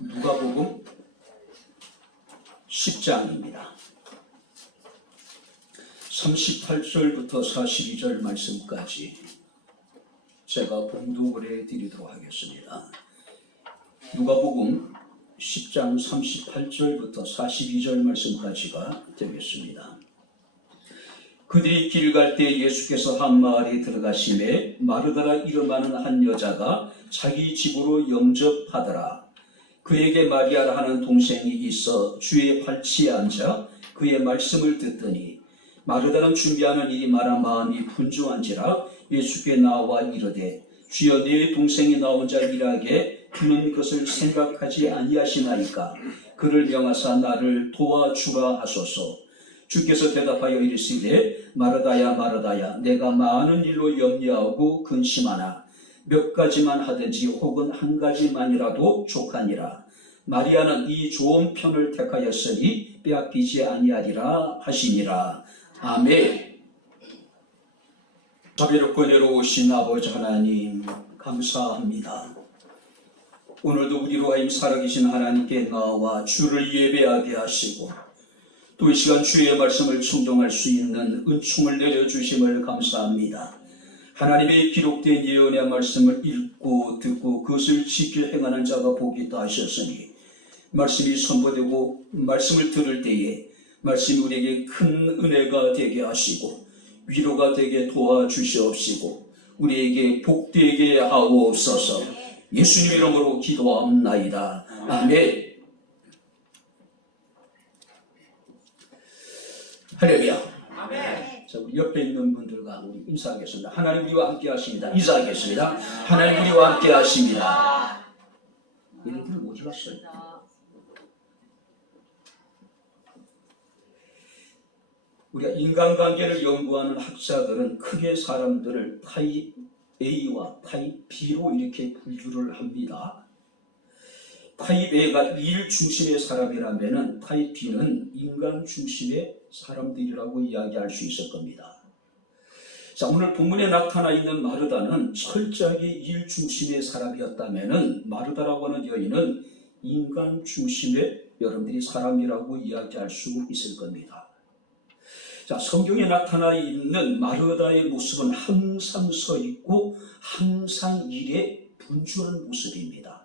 누가복음 10장입니다. 38절부터 42절 말씀까지 제가 봉독을 해드리도록 하겠습니다. 누가복음 10장 38절부터 42절 말씀까지가 되겠습니다. 그들이 길 갈 때 예수께서 한 마을에 들어가심에 마르다라 이름하는 한 여자가 자기 집으로 영접하더라. 그에게 마리아라 하는 동생이 있어 주의 발치에 앉아 그의 말씀을 듣더니 마르다는 준비하는 일이 많아 마음이 분주한지라 예수께 나와 이르되 주여 내 동생이 나 혼자 일하게 그는 것을 생각하지 아니하시나이까. 그를 명하사 나를 도와주라 하소서. 주께서 대답하여 이르시되 마르다야 마르다야 내가 많은 일로 염려하고 근심하나 몇 가지만 하든지 혹은 한 가지만이라도 족하니라. 마리아는 이 좋은 편을 택하였으니 빼앗기지 아니하리라 하시니라. 아멘. 자비롭고 은혜로우신 아버지 하나님 감사합니다. 오늘도 우리로 하여금 살아계신 하나님께 나와 주를 예배하게 하시고 또 이 시간 주의 말씀을 충동할 수 있는 은총을 내려주심을 감사합니다. 하나님의 기록된 예언의 말씀을 읽고 듣고 그것을 지켜 행하는 자가 복이 있다 하셨으니 말씀이 선포되고 말씀을 들을 때에 말씀이 우리에게 큰 은혜가 되게 하시고 위로가 되게 도와주시옵시고 우리에게 복되게 하옵소서. 예수님 이름으로 기도합나이다. 아멘. 할렐루야. 아멘. 자, 우리 옆에 있는 분들과 우리 인사하겠습니다. 하나님 우리와 함께 하십니다. 인사하겠습니다. 하나님 우리와 함께 하십니다. 얘네들 어디 갔어요? 우리가 인간관계를 연구하는 학자들은 크게 사람들을 타입 A와 타입 B로 이렇게 분류를 합니다. 타입 A가 일 중심의 사람이라면 타입 B는 인간 중심의 사람들이라고 이야기할 수 있을 겁니다. 자, 오늘 본문에 나타나 있는 마르다는 철저하게 일 중심의 사람이었다면 마르다라고 하는 여인은 인간 중심의 여러분들이 사람이라고 이야기할 수 있을 겁니다. 자, 성경에 나타나 있는 마르다의 모습은 항상 서 있고 항상 일에 분주한 모습입니다.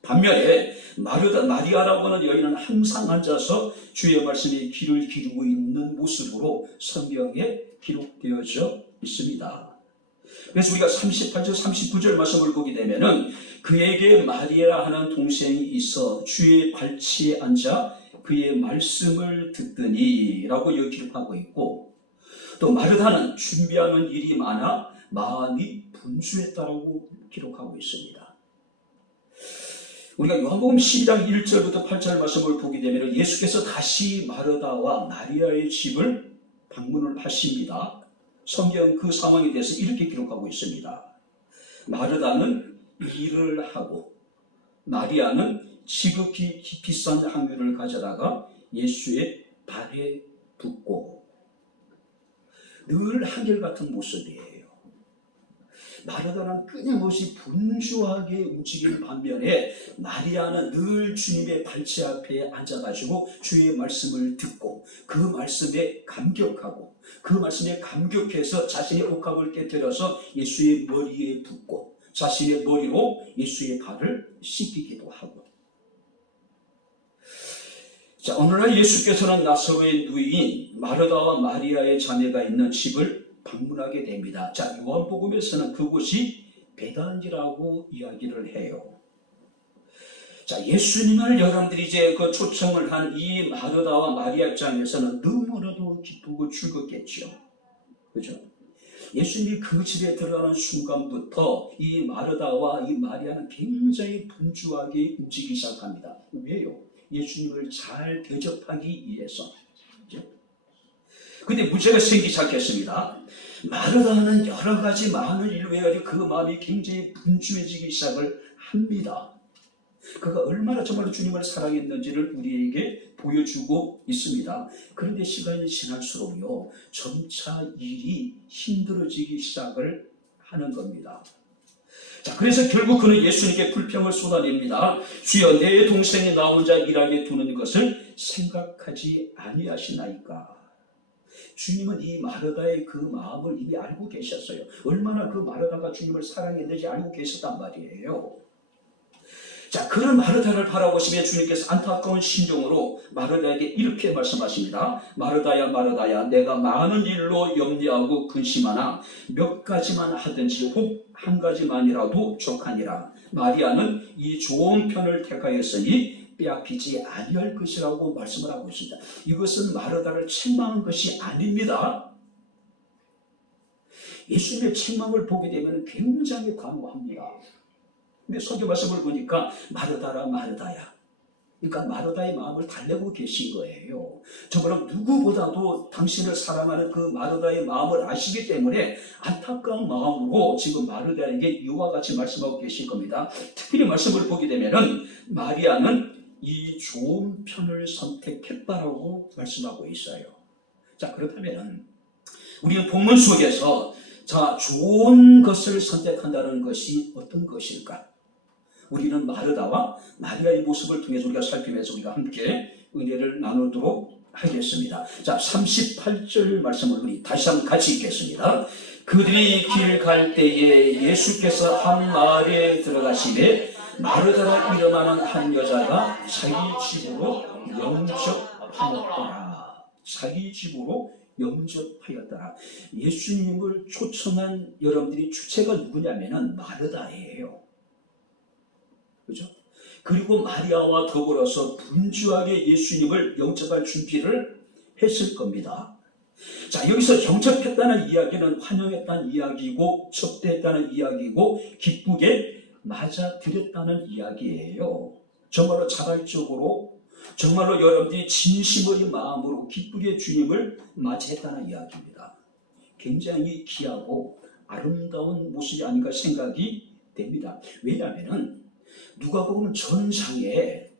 반면에 마리아라고 하는 여인은 항상 앉아서 주의 말씀에 귀를 기울이고 있는 모습으로 성경에 기록되어져 있습니다. 그래서 우리가 38절 39절 말씀을 보게 되면은 그에게 마리아 하는 동생이 있어 주의 발치에 앉아 그의 말씀을 듣더니 라고 여기 기록하고 있고 또 마르다는 준비하는 일이 많아 마음이 분주했다라고 기록하고 있습니다. 우리가 요한복음 12장 1절부터 8절 말씀을 보게 되면 예수께서 다시 마르다와 마리아의 집을 방문을 하십니다. 성경은 그 상황에 대해서 이렇게 기록하고 있습니다. 마르다는 일을 하고 마리아는 지극히 비싼 향유를 가져다가 예수의 발에 붓고 늘 한결같은 모습이에요. 마르다는 끊임없이 분주하게 움직이는 반면에 마리아는 늘 주님의 발치 앞에 앉아가지고 주의 말씀을 듣고 그 말씀에 감격하고 그 말씀에 감격해서 자신의 옥합을 깨뜨려서 예수의 머리에 붓고 자신의 머리로 예수의 발을 씻기기도 하고. 자, 오늘날 예수께서는 나사로의 누이인 마르다와 마리아의 자매가 있는 집을 방문하게 됩니다. 자, 요한복음에서는 그곳이 베다니라고 이야기를 해요. 자, 예수님을 여러분들이 이제 그 초청을 한 이 마르다와 마리아 입장에서는 너무나도 기쁘고 즐겁겠죠. 그죠? 예수님이 그 집에 들어가는 순간부터 이 마르다와 이 마리아는 굉장히 분주하게 움직이기 시작합니다. 왜요? 예수님을 잘 대접하기 위해서. 근데 문제가 생기기 시작했습니다. 마르다는 여러 가지 많은 일로 해가지고 그 마음이 굉장히 분주해지기 시작을 합니다. 그가 얼마나 정말 주님을 사랑했는지를 우리에게 보여주고 있습니다. 그런데 시간이 지날수록요, 점차 일이 힘들어지기 시작을 하는 겁니다. 자, 그래서 결국 그는 예수님께 불평을 쏟아냅니다. 주여, 내 동생이 나 혼자 일하게 두는 것을 생각하지 아니하시나이까. 주님은 이 마르다의 그 마음을 이미 알고 계셨어요. 얼마나 그 마르다가 주님을 사랑했는지 알고 계셨단 말이에요. 자, 그런 마르다를 바라보시며 주님께서 안타까운 심정으로 마르다에게 이렇게 말씀하십니다. 마르다야, 마르다야, 내가 많은 일로 염려하고 근심하나 몇 가지만 하든지 혹 한 가지만이라도 족하니라. 마리아는 이 좋은 편을 택하였으니 빼앗기지 아니할 것이라고 말씀을 하고 있습니다. 이것은 마르다를 책망한 것이 아닙니다. 예수님의 책망을 보게 되면 굉장히 강호합니다. 근데 설교 말씀을 보니까 마르다라 마르다야. 그러니까 마르다의 마음을 달래고 계신 거예요. 저보다 누구보다도 당신을 사랑하는 그 마르다의 마음을 아시기 때문에 안타까운 마음으로 지금 마르다에게 이와 같이 말씀하고 계신 겁니다. 특별히 말씀을 보게 되면은 마리아는 이 좋은 편을 선택했다라고 말씀하고 있어요. 자, 그렇다면 우리는 본문 속에서 자, 좋은 것을 선택한다는 것이 어떤 것일까? 우리는 마르다와 마리아의 모습을 통해서 우리가 살피면서 우리가 함께 은혜를 나누도록 하겠습니다. 자, 38절 말씀을 우리 다시 한번 같이 읽겠습니다. 그들이 길 갈 때에 예수께서 한 마을에 들어가시매 마르다라 이름하는 한 여자가 자기 집으로 영접하였더라. 자기 집으로 영접하였더라. 예수님을 초청한 여러분들이 주체가 누구냐면은 마르다예요. 그죠? 그리고 마리아와 더불어서 분주하게 예수님을 영접할 준비를 했을 겁니다. 자, 여기서 영접했다는 이야기는 환영했다는 이야기고 접대했다는 이야기고 기쁘게 맞아들였다는 이야기예요. 정말로 자발적으로 정말로 여러분들이 진심의 마음으로 기쁘게 주님을 맞이했다는 이야기입니다. 굉장히 귀하고 아름다운 모습이 아닌가 생각이 됩니다. 왜냐하면 누가복음 전상에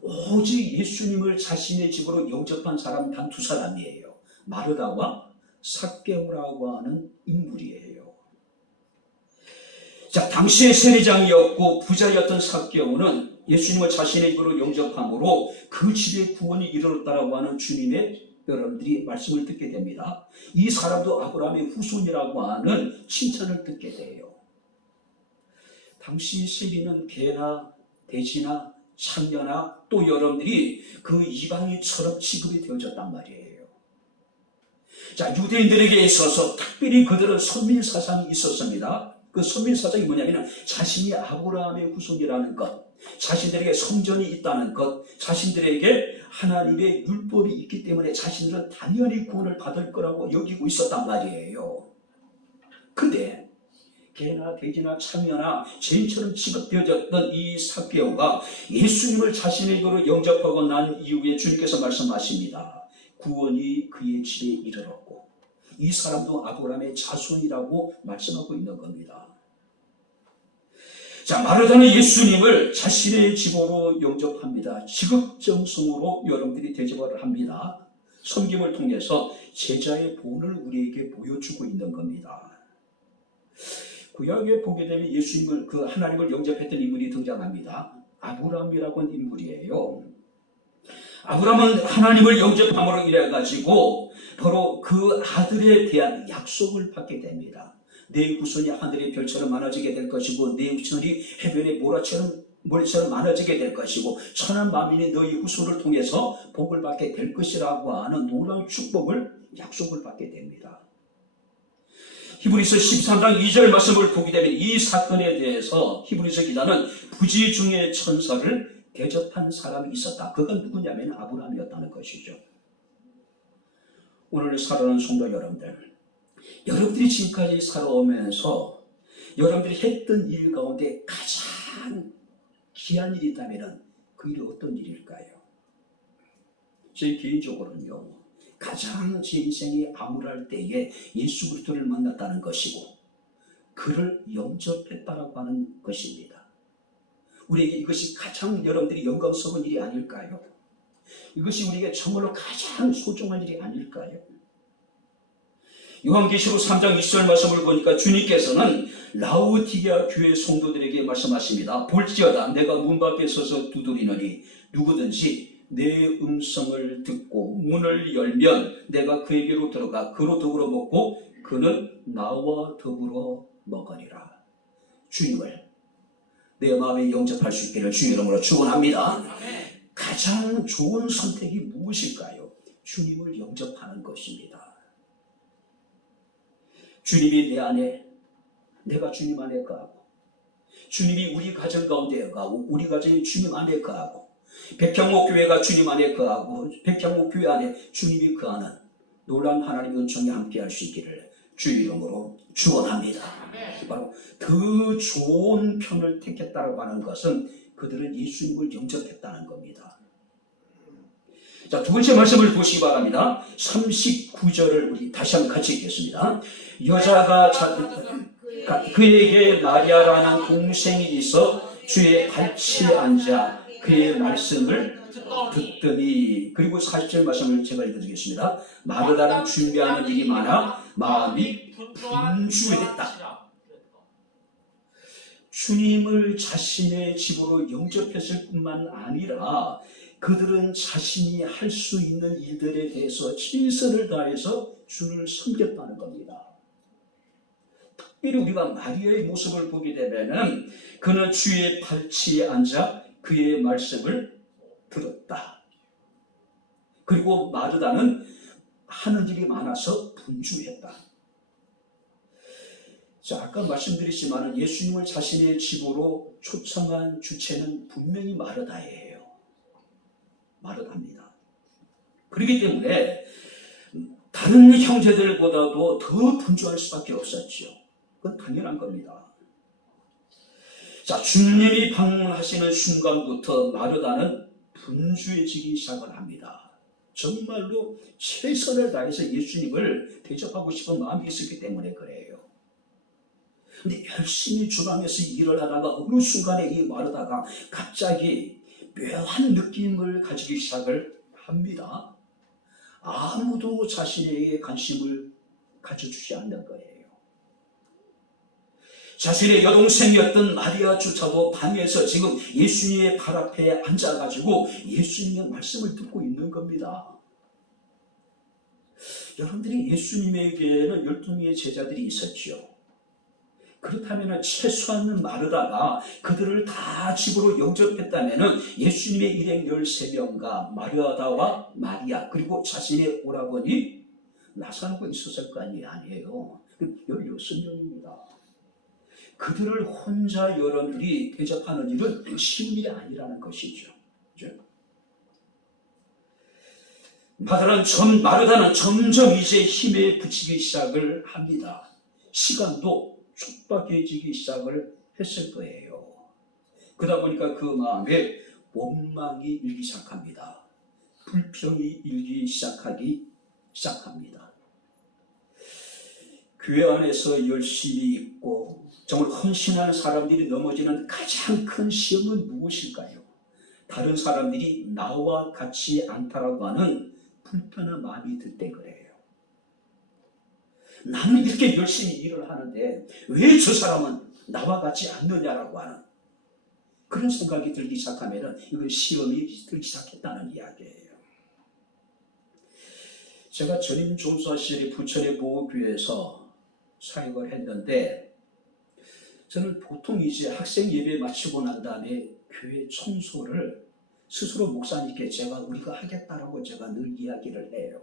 오직 예수님을 자신의 집으로 영접한 사람은 단 두 사람이에요. 마르다와 삭개오라고 하는 인물이에요. 자, 당시의 세리장이었고 부자였던 삭개오는 예수님을 자신의 집으로 영접함으로 그 집에 구원이 이르렀다라고 하는 주님의 여러분들이 말씀을 듣게 됩니다. 이 사람도 아브라함의 후손이라고 하는 칭찬을 듣게 돼요. 당시 세리는 개나 돼지나 창녀나 또 여러분들이 그 이방인처럼 취급이 되어졌단 말이에요. 자, 유대인들에게 있어서 특별히 그들은 선민사상이 있었습니다. 그 선민사상이 뭐냐면 자신이 아브라함의 후손이라는 것, 자신들에게 성전이 있다는 것, 자신들에게 하나님의 율법이 있기 때문에 자신들은 당연히 구원을 받을 거라고 여기고 있었단 말이에요. 근데 개나 돼지나 창녀나 죄인처럼 취급되어졌던 이 삭개오가 예수님을 자신의 입으로 영접하고 난 이후에 주님께서 말씀하십니다. 구원이 그의 집에 이르렀고 이 사람도 아브라함의 자손이라고 말씀하고 있는 겁니다. 자, 마르다는 예수님을 자신의 집으로 영접합니다. 지극정성으로 여러분들이 대접을 합니다. 섬김을 통해서 제자의 본을 우리에게 보여주고 있는 겁니다. 구약에 보게 되면 예수님을 그 하나님을 영접했던 인물이 등장합니다. 아브라함이라고 하는 인물이에요. 아브라함은 하나님을 영접함으로 인해 가지고 바로 그 아들에 대한 약속을 받게 됩니다. 내 후손이 하늘의 별처럼 많아지게 될 것이고 내 후손이 해변의 모래처럼 많아지게 될 것이고 천한 만민이 너희 후손을 통해서 복을 받게 될 것이라고 하는 놀라운 축복을 약속을 받게 됩니다. 히브리서 13장 2절 말씀을 보게 되면 이 사건에 대해서 히브리서 기자는 부지 중에 천사를 대접한 사람이 있었다. 그건 누구냐면 아브라함이었다는 것이죠. 오늘 살아오는 성도 여러분들이 지금까지 살아오면서 여러분들이 했던 일 가운데 가장 귀한 일이 있다면 그 일이 어떤 일일까요? 제 개인적으로는요. 가장 제 인생이 암울할 때에 예수 그리스도를 만났다는 것이고 그를 영접했다라고 하는 것입니다. 우리에게 이것이 가장 여러분들이 영광스러운 일이 아닐까요? 이것이 우리에게 정말로 가장 소중한 일이 아닐까요? 요한계시록 3장 20절 말씀을 보니까 주님께서는 라우디게아 교회 성도들에게 말씀하십니다. 볼지어다 내가 문 밖에 서서 두드리노니 누구든지 내 음성을 듣고 문을 열면 내가 그에게로 들어가 그로 더불어 먹고 그는 나와 더불어 먹으리라. 주님을 내 마음에 영접할 수 있기를 주의 이름으로 축원합니다. 가장 좋은 선택이 무엇일까요? 주님을 영접하는 것입니다. 주님이 내 안에, 내가 주님 안에 거하고, 주님이 우리 가정 가운데 거하고, 우리 가정이 주님 안에 거하고, 백향목 교회가 주님 안에 거하고, 백향목 교회 안에 주님이 거하는 놀라운 하나님의 은총이 함께할 수 있기를 주의 이름으로 축원합니다. 바로 더 좋은 편을 택했다고 하는 것은 그들은 예수님을 영접했다는 겁니다. 자, 두 번째 말씀을 보시기 바랍니다. 39절을 우리 다시 한번 같이 읽겠습니다. 여자가 그에게 마리아라는 동생이 있어 주의 발치에 앉아 그의 말씀을 듣더니, 그리고 40절 말씀을 제가 읽어드리겠습니다. 마르다는 준비하는 일이 많아 마음이 분주했다. 주님을 자신의 집으로 영접했을 뿐만 아니라 그들은 자신이 할 수 있는 일들에 대해서 최선을 다해서 주를 섬겼다는 겁니다. 특별히 우리가 마리아의 모습을 보게 되면 그는 주의 발치에 앉아 그의 말씀을 들었다. 그리고 마르다는 하는 일이 많아서 분주했다. 자, 아까 말씀드렸지만 예수님을 자신의 집으로 초청한 주체는 분명히 마르다예요. 마르다입니다. 그렇기 때문에 다른 형제들보다도 더 분주할 수밖에 없었죠. 그건 당연한 겁니다. 자, 주님이 방문하시는 순간부터 마르다는 분주해지기 시작을 합니다. 정말로 최선을 다해서 예수님을 대접하고 싶은 마음이 있었기 때문에 그래요. 근데 열심히 주방에서 일을 하다가 어느 순간에 이 마르다가 갑자기 묘한 느낌을 가지기 시작을 합니다. 아무도 자신에게 관심을 가져주지 않는 거예요. 자신의 여동생이었던 마리아조차도 방에서 지금 예수님의 발 앞에 앉아가지고 예수님의 말씀을 듣고 있는 겁니다. 여러분들이 예수님에게는 12명의 제자들이 있었죠. 그렇다면 최소한 마르다가 그들을 다 집으로 영접했다면 예수님의 일행 13명과 마르다와 마리아 그리고 자신의 오라버니 나사로가 있었을 거 아니에요. 16명입니다. 그들을 혼자 여러분들이 대접하는 일은 쉬운 일이 아니라는 것이죠. 그렇죠? 마르다는 점점 이제 힘에 부치기 시작을 합니다. 시간도 촉박해지기 시작을 했을 거예요. 그러다 보니까 그 마음에 원망이 일기 시작합니다. 불평이 일기 시작합니다. 교회 안에서 열심히 있고 정말 헌신하는 사람들이 넘어지는 가장 큰 시험은 무엇일까요? 다른 사람들이 나와 같이 않다라고 하는 불편한 마음이 들 때 그래요. 나는 이렇게 열심히 일을 하는데 왜 저 사람은 나와 같지 않느냐라고 하는 그런 생각이 들기 시작하면 이건 시험이 들기 시작했다는 이야기예요. 제가 전임 종사 시절에 부천의 보호교회에서 사역을 했는데 저는 보통 이제 학생 예배 마치고 난 다음에 교회 청소를 스스로 목사님께 우리가 하겠다라고 제가 늘 이야기를 해요.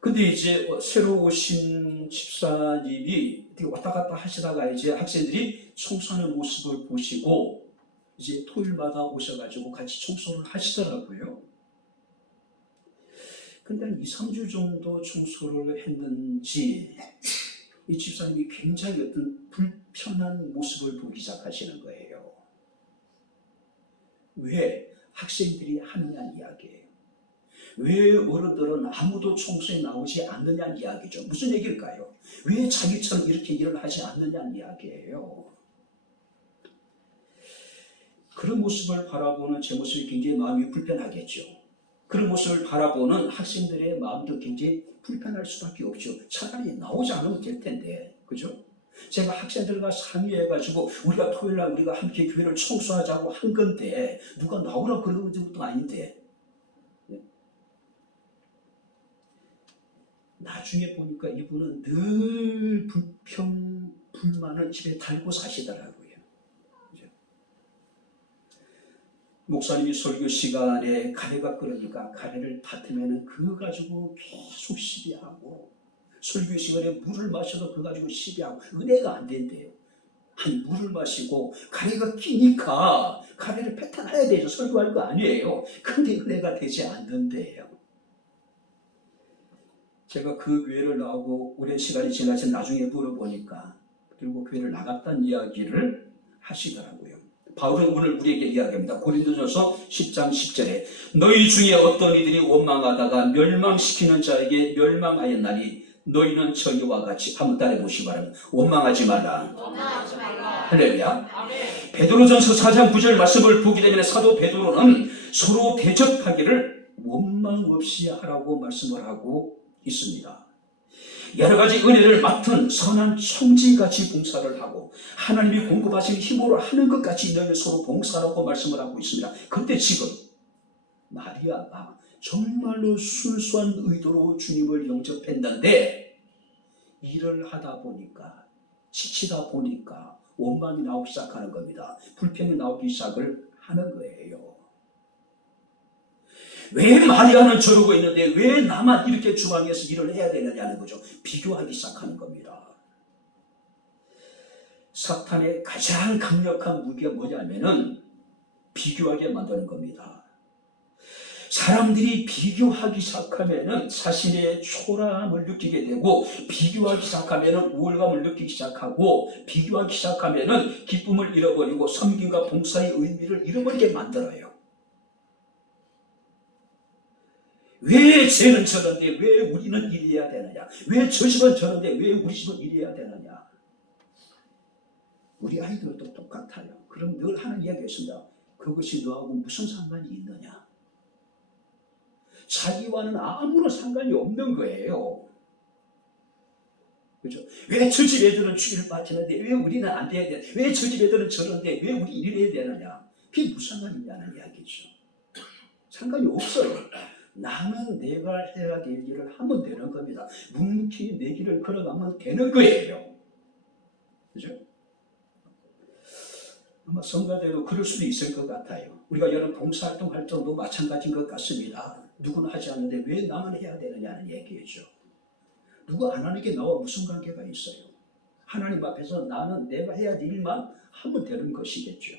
근데 이제 새로 오신 집사님이 왔다 갔다 하시다가 이제 학생들이 청소하는 모습을 보시고 이제 토요일마다 오셔가지고 같이 청소를 하시더라고요. 근데 한 2-3주 정도 청소를 했는지 이 집사님이 굉장히 어떤 불편한 모습을 보기 시작하시는 거예요. 왜? 학생들이 하느냐는 이야기예요. 왜 어른들은 아무도 청소에 나오지 않느냐는 이야기죠. 무슨 얘기일까요? 왜 자기처럼 이렇게 일을 하지 않느냐는 이야기예요. 그런 모습을 바라보는 제 모습이 굉장히 마음이 불편하겠죠. 그런 모습을 바라보는 학생들의 마음도 굉장히 불편할 수밖에 없죠. 차라리 나오지 않으면 될 텐데, 그죠? 제가 학생들과 상의해가지고 우리가 토요일날 우리가 함께 교회를 청소하자고 한 건데 누가 나오라고 그러는 것도 아닌데, 나중에 보니까 이분은 늘 불만을 집에 달고 사시더라고요. 목사님이 설교 시간에 가래가 끓으니까 가래를 받으면 그거 가지고 계속 시비하고, 설교 시간에 물을 마셔도 그거 가지고 시비하고, 은혜가 안 된대요. 아니, 물을 마시고 가래가 끼니까 가래를 뱉어놔야 되죠. 설교할 거 아니에요. 근데 은혜가 되지 않는데요. 제가 그 교회를 나오고 오랜 시간이 지나서 나중에 물어보니까 그리고 교회를 나갔다는 이야기를 하시더라고요. 바울은 오늘 우리에게 이야기합니다. 고린도전서 10장 10절에 너희 중에 어떤 이들이 원망하다가 멸망시키는 자에게 멸망하였나니 너희는 저희와 같이, 한번 따라해보시기 바랍니다. 원망하지 말라. 원망하지 말라. 할렐루야. 베드로전서 4장 9절 말씀을 보게 되면 사도 베드로는 서로 대접하기를 원망 없이 하라고 말씀을 하고 있습니다. 여러 가지 은혜를 맡은 선한 청지같이 봉사를 하고 하나님이 공급하신 힘으로 하는 것 같이 너희는 서로 봉사하라고 말씀을 하고 있습니다. 그런데 지금 마리아가 정말로 순수한 의도로 주님을 영접했는데 일을 하다 보니까, 지치다 보니까 원망이 나오기 시작하는 겁니다. 불평이 나오기 시작을 하는 거예요. 왜 마리아는 저러고 있는데 왜 나만 이렇게 주방에서 일을 해야 되느냐는 거죠. 비교하기 시작하는 겁니다. 사탄의 가장 강력한 무기가 뭐냐면은 비교하게 만드는 겁니다. 사람들이 비교하기 시작하면은 자신의 초라함을 느끼게 되고, 비교하기 시작하면은 우월감을 느끼기 시작하고, 비교하기 시작하면은 기쁨을 잃어버리고 섬김과 봉사의 의미를 잃어버리게 만들어요. 왜 쟤는 저런데 왜 우리는 이래야 되느냐? 왜 저 집은 저런데 왜 우리 집은 이래야 되느냐? 우리 아이들도 똑같아요. 그럼 늘 하는 이야기가 있습니다. 그것이 너하고 무슨 상관이 있느냐? 자기와는 아무런 상관이 없는 거예요. 그죠? 왜 저 집 애들은 주의를 받치는데 왜 우리는 안 돼야 되냐? 왜 저 집 애들은 저런데 왜 우리 이래야 되느냐? 그게 무슨 상관이 있냐는 이야기죠. 상관이 없어요. 나는 내가 해야 될 일을 하면 되는 겁니다. 묵묵히 내 길을 걸어가면 되는 거예요. 그죠? 아마 성가대로 그럴 수도 있을 것 같아요. 우리가 여러 봉사활동 할 때도 마찬가지인 것 같습니다. 누구는 하지 않는데 왜 나만 해야 되느냐는 얘기죠. 누구 안 하는 게 나와 무슨 관계가 있어요? 하나님 앞에서 나는 내가 해야 될 일만 하면 되는 것이겠죠.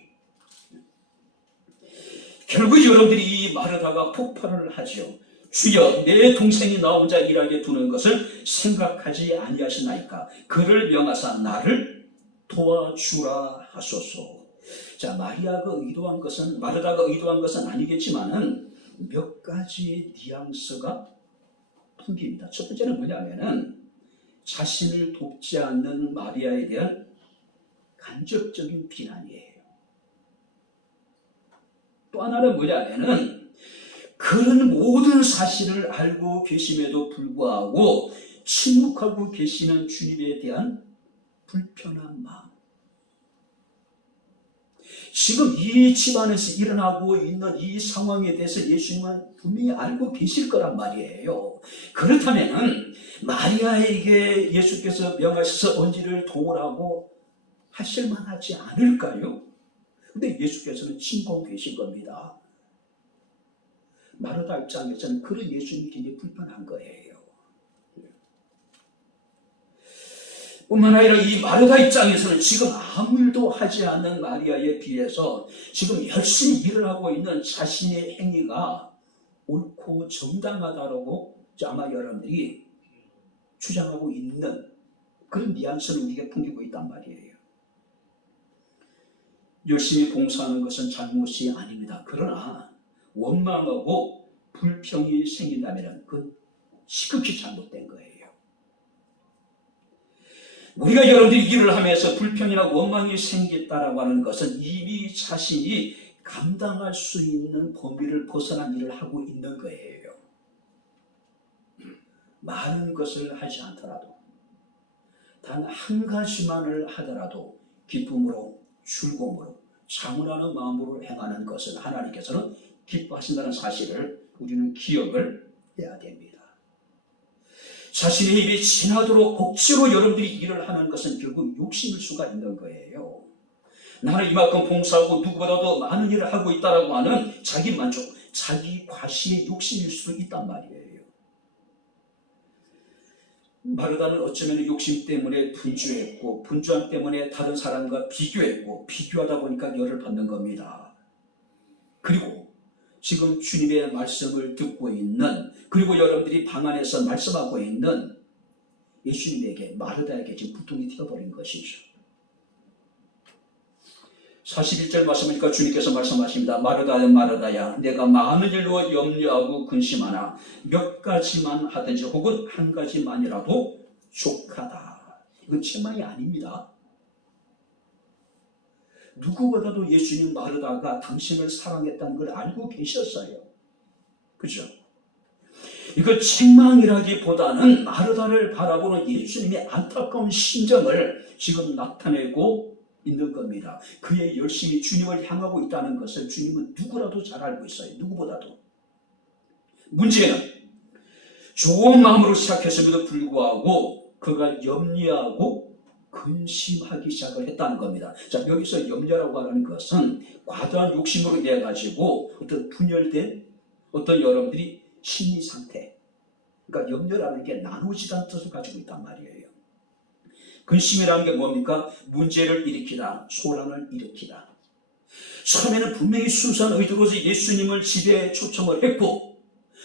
결국 여러분들이 이 말하다가 폭발을 하죠. 주여, 내 동생이 나 혼자 일하게 두는 것을 생각하지 아니하시나이까. 그를 명하사 나를 도와주라 하소서. 자, 마리아가 의도한 것은, 마르다가 의도한 것은 아니겠지만은 몇 가지 뉘앙스가 풍깁니다. 첫 번째는 뭐냐면은 자신을 돕지 않는 마리아에 대한 간접적인 비난이에요. 또 하나는 뭐냐면은 그런 모든 사실을 알고 계심에도 불구하고 침묵하고 계시는 주님에 대한 불편한 마음. 지금 이 집안에서 일어나고 있는 이 상황에 대해서 예수님은 분명히 알고 계실 거란 말이에요. 그렇다면은 마리아에게 예수께서 명하셔서 언지를 도우라고 하실 만하지 않을까요? 근데 예수께서는 침공 계신 겁니다. 마르다 입장에서는 그런 예수님이 굉장히 불편한 거예요. 뿐만 아니라 이 마르다 입장에서는 지금 아무 일도 하지 않는 마리아에 비해서 지금 열심히 일을 하고 있는 자신의 행위가 옳고 정당하다고 아마 여러분들이 주장하고 있는 그런 뉘앙스를 우리에게 풍기고 있단 말이에요. 열심히 봉사하는 것은 잘못이 아닙니다. 그러나 원망하고 불평이 생긴다면 그건 시급히 잘못된 거예요. 우리가 여러분들이 일을 하면서 불평이나 원망이 생겼다라고 하는 것은 이미 자신이 감당할 수 있는 범위를 벗어난 일을 하고 있는 거예요. 많은 것을 하지 않더라도 단 한 가지만을 하더라도 기쁨으로 즐거움으로 자문하는 마음으로 행하는 것을 하나님께서는 기뻐하신다는 사실을 우리는 기억을 해야 됩니다. 자신의 일이 지나도록 억지로 여러분들이 일을 하는 것은 결국 욕심일 수가 있는 거예요. 나는 이만큼 봉사하고 누구보다도 많은 일을 하고 있다라고 하는 자기 만족, 자기 과시의 욕심일 수도 있단 말이에요. 마르다는 어쩌면 욕심 때문에 분주했고, 분주함 때문에 다른 사람과 비교했고, 비교하다 보니까 열을 받는 겁니다. 그리고 지금 주님의 말씀을 듣고 있는, 그리고 여러분들이 방 안에서 말씀하고 있는 예수님에게, 마르다에게 지금 부통이 튀어버린 것이죠. 41절 말씀하니까 주님께서 말씀하십니다. 마르다야 마르다야, 내가 많은 일로 염려하고 근심하나 몇 가지만 하든지 혹은 한 가지만이라도 족하다. 이건 책망이 아닙니다. 누구보다도 예수님 마르다가 당신을 사랑했다는 걸 알고 계셨어요. 그죠? 이거 책망이라기보다는 마르다를 바라보는 예수님의 안타까운 심정을 지금 나타내고 있는 겁니다. 그의 열심히 주님을 향하고 있다는 것을 주님은 누구라도 잘 알고 있어요. 누구보다도. 문제는 좋은 마음으로 시작했음에도 불구하고 그가 염려하고 근심하기 시작을 했다는 겁니다. 자, 여기서 염려라고 하는 것은 과도한 욕심으로 인해 가지고 어떤 분열된 어떤 여러분들이 심리 상태, 그러니까 염려라는 게 나누지다는 뜻을 가지고 있단 말이에요. 근심이라는 게 뭡니까? 문제를 일으키다, 소란을 일으키다. 처음에는 분명히 순수한 의도로 예수님을 집에 초청을 했고,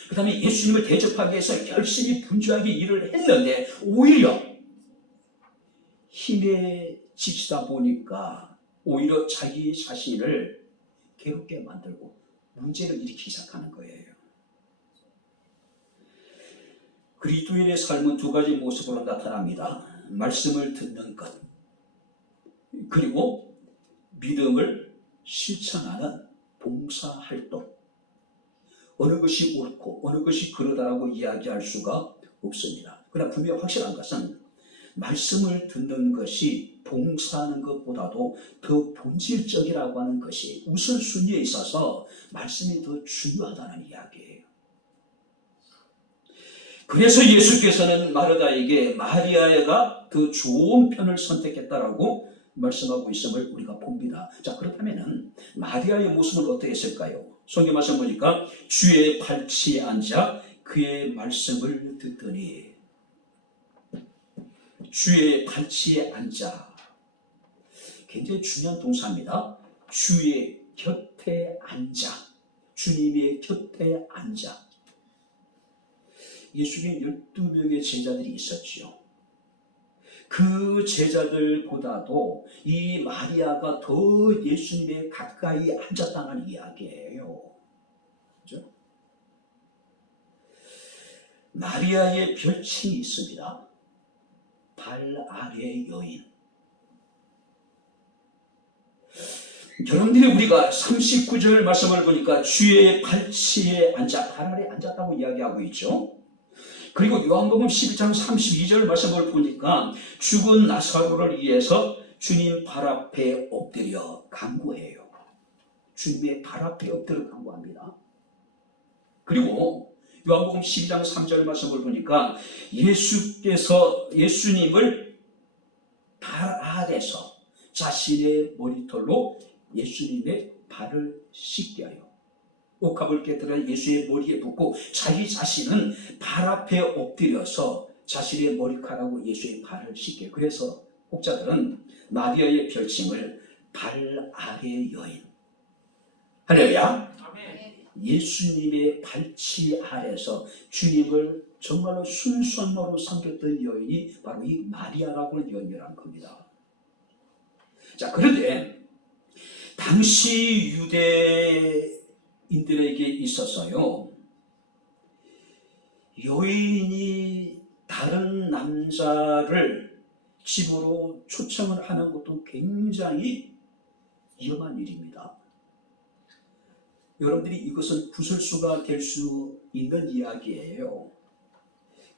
그 다음에 예수님을 대접하기 위해서 열심히 분주하게 일을 했는데 오히려 힘에 지치다 보니까 오히려 자기 자신을 괴롭게 만들고 문제를 일으키기 시작하는 거예요. 그리스도인의 삶은 두 가지 모습으로 나타납니다. 말씀을 듣는 것, 그리고 믿음을 실천하는 봉사활동. 어느 것이 옳고 어느 것이 그러다라고 이야기할 수가 없습니다. 그러나 분명히 확실한 것은 말씀을 듣는 것이 봉사하는 것보다도 더 본질적이라고 하는 것이 우선순위에 있어서 말씀이 더 중요하다는 이야기예요. 그래서 예수께서는 마르다에게 마리아가 더 좋은 편을 선택했다라고 말씀하고 있음을 우리가 봅니다. 자, 그렇다면 마리아의 모습은 어떻게 했을까요? 성경 말씀 보니까 주의 발치에 앉아 그의 말씀을 듣더니, 주의 발치에 앉아, 굉장히 중요한 동사입니다. 주의 곁에 앉아, 주님의 곁에 앉아. 예수님 12명의 제자들이 있었지요. 그 제자들보다도 이 마리아가 더 예수님에 가까이 앉았다는 이야기예요. 그죠? 마리아의 별칭이 있습니다. 발 아래 여인. 여러분들이 우리가 39절 말씀을 보니까 주의 발치에 앉아, 발 아래 앉았다고 이야기하고 있죠. 그리고 요한복음 12장 32절 말씀을 보니까 죽은 나사로를 위해서 주님 발 앞에 엎드려 간구해요. 주님의 발 앞에 엎드려 간구합니다. 그리고 요한복음 12장 3절 말씀을 보니까 예수님을 발 아래서 자신의 머리털로 예수님의 발을 씻게 하여 옥합을 깨뜨려 예수의 머리에 붓고 자기 자신은 발 앞에 엎드려서 자신의 머리카락으로 예수의 발을 씻게. 그래서 혹자들은 마리아의 별칭을 발 아래 여인. 할렐루야. 예수님의 발치 아래서 주님을 정말로 순수한 마음으로 섬겼던 여인이 바로 이 마리아라고 하는 여인이라는 겁니다. 자, 그런데 당시 유대인들에게 있어서요, 여인이 다른 남자를 집으로 초청을 하는 것도 굉장히 위험한 일입니다. 여러분들이 이것은 구설수가 될 수 있는 이야기예요.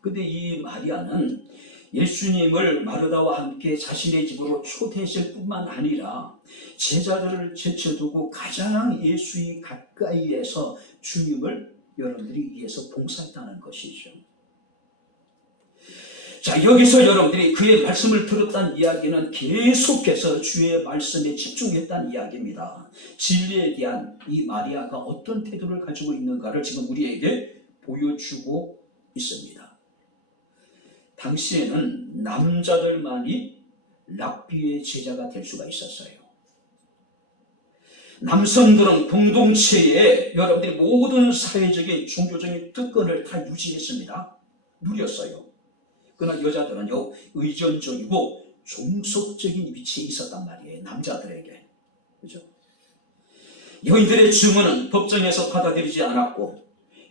근데 이 마리아는 예수님을 마르다와 함께 자신의 집으로 초대했을 뿐만 아니라 제자들을 제쳐두고 가장 예수의 가까이에서 주님을 여러분들이 위해서 봉사했다는 것이죠. 자, 여기서 여러분들이 그의 말씀을 들었다는 이야기는 계속해서 주의 말씀에 집중했다는 이야기입니다. 진리에 대한 이 마리아가 어떤 태도를 가지고 있는가를 지금 우리에게 보여주고 있습니다. 당시에는 남자들만이 랍비의 제자가 될 수가 있었어요. 남성들은 공동체에 여러분들이 모든 사회적인 종교적인 특권을 다 유지했습니다. 누렸어요. 그러나 여자들은요, 의존적이고 종속적인 위치에 있었단 말이에요. 남자들에게. 그죠? 여인들의 주문은 법정에서 받아들이지 않았고,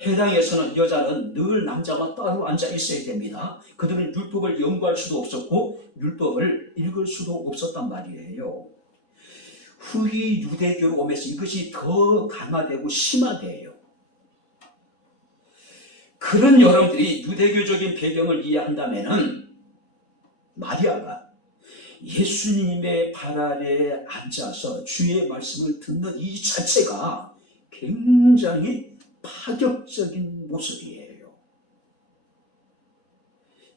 회당에서는 여자는 늘 남자가 따로 앉아 있어야 됩니다. 그들은 율법을 연구할 수도 없었고 율법을 읽을 수도 없었단 말이에요. 후기 유대교로 오면서 이것이 더 강화되고 심화돼요. 그런 여러분들이 유대교적인 배경을 이해한다면은 마리아가 예수님의 발 아래에 앉아서 주의 말씀을 듣는 이 자체가 굉장히 파격적인 모습이에요.